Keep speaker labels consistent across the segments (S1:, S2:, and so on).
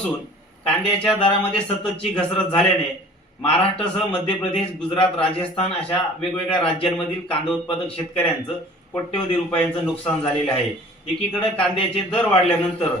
S1: पासून कांद्याच्या दरामध्ये सततची घसरत झाल्याने महाराष्ट्रासह मध्य प्रदेश गुजरात राजस्थान अशा वेगवेगळ्या राज्यांमधील कांदा उत्पादक शेतकऱ्यांचं कोट्यवधी रुपयांचं नुकसान झालेलं आहे. एकीकडे कांद्याचे दर वाढल्यानंतर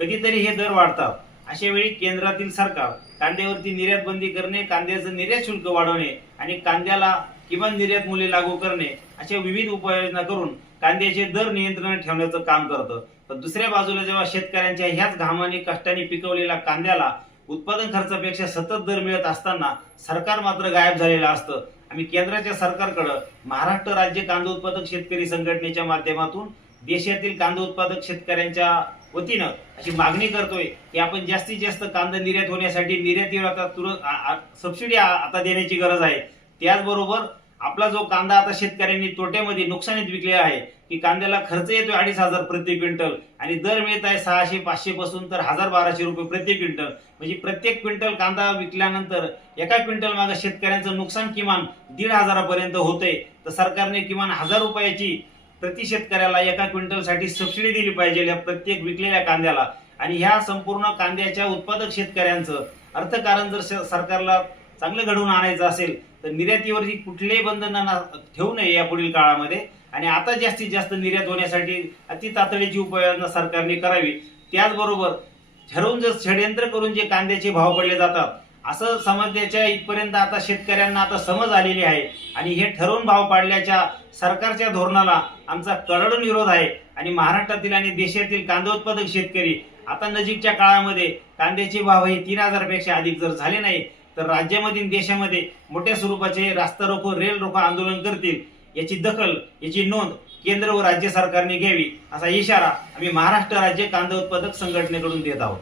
S1: कधीतरी हे दर वाढतात. अशा वेळी केंद्रातील सरकार कांद्यावरती निर्यात बंदी करणे कांद्याचं निर्यात शुल्क वाढवणे आणि कांद्याला किमान निर्यात मूल्य लागू करणे अशा विविध उपाययोजना करून कांद्याचे दर नियंत्रण ठेवण्याचं काम करतं. पण दुसऱ्या बाजूला जेव्हा शेतकऱ्यांच्या ह्याच घामाने कष्टाने पिकवलेल्या कांद्याला उत्पादन खर्चापेक्षा सतत दर मिळत असताना सरकार मात्र गायब झालेलं असतं. आम्ही केंद्राच्या सरकारकडं महाराष्ट्र राज्य कांदा उत्पादक शेतकरी संघटनेच्या माध्यमातून देशातील कांदा उत्पादक शेतकऱ्यांच्या वतीनं अशी मागणी करतोय की आपण जास्तीत जास्त कांदा निर्यात होण्यासाठी निर्यातीवर आता तुरंत सबसिडी आता देण्याची गरज आहे. त्याचबरोबर आपला जो कांदा आता शेतकऱ्यांनी तोट्यामध्ये नुकसानीत विकलेला आहे की कांद्याला खर्च येतोय अडीच हजार प्रति क्विंटल आणि दर मिळत आहे सहाशे पाचशे पासून तर हजार बाराशे रुपये प्रति क्विंटल. म्हणजे प्रत्येक क्विंटल कांदा विकल्यानंतर एका क्विंटल मागे शेतकऱ्यांचं नुकसान किमान दीड हजारापर्यंत होतंय. तर सरकारने किमान हजार रुपयाची प्रति शेतकऱ्याला एका क्विंटलसाठी सबसिडी दिली पाहिजे या प्रत्येक विकलेल्या कांद्याला. आणि ह्या संपूर्ण कांद्याच्या उत्पादक शेतकऱ्यांचं अर्थकारण जर स- सरकारला चांगलं घडवून आणायचं असेल तर निर्यातीवरती कुठलेही बंधन ना- ठेवू नये या पुढील काळामध्ये. आणि आता जास्तीत जास्त निर्यात होण्यासाठी अति तातडीची उपाययोजना सरकारने करावी. त्याचबरोबर ठरवून जर षडयंत्र करून जे कांद्याचे भाव पडले जातात असं समजण्याच्या इथपर्यंत आता शेतकऱ्यांना आता समज आलेली आहे. आणि हे ठरवून भाव पाडल्याच्या सरकारच्या धोरणाला आमचा कडड विरोध आहे. आणि महाराष्ट्रातील आणि देशातील कांदा उत्पादक शेतकरी आता नजीकच्या काळामध्ये कांद्याचे भाव हे तीन हजारपेक्षा अधिक जर झाले नाही तर राज्यामध्ये देशामध्ये मोठ्या स्वरूपाचे रास्ता रोको रेल रोको आंदोलन करतील याची दखल याची नोंद केंद्र व राज्य सरकारने घ्यावी असा इशारा आम्ही महाराष्ट्र राज्य कांदा उत्पादक संघटनेकडून देत आहोत.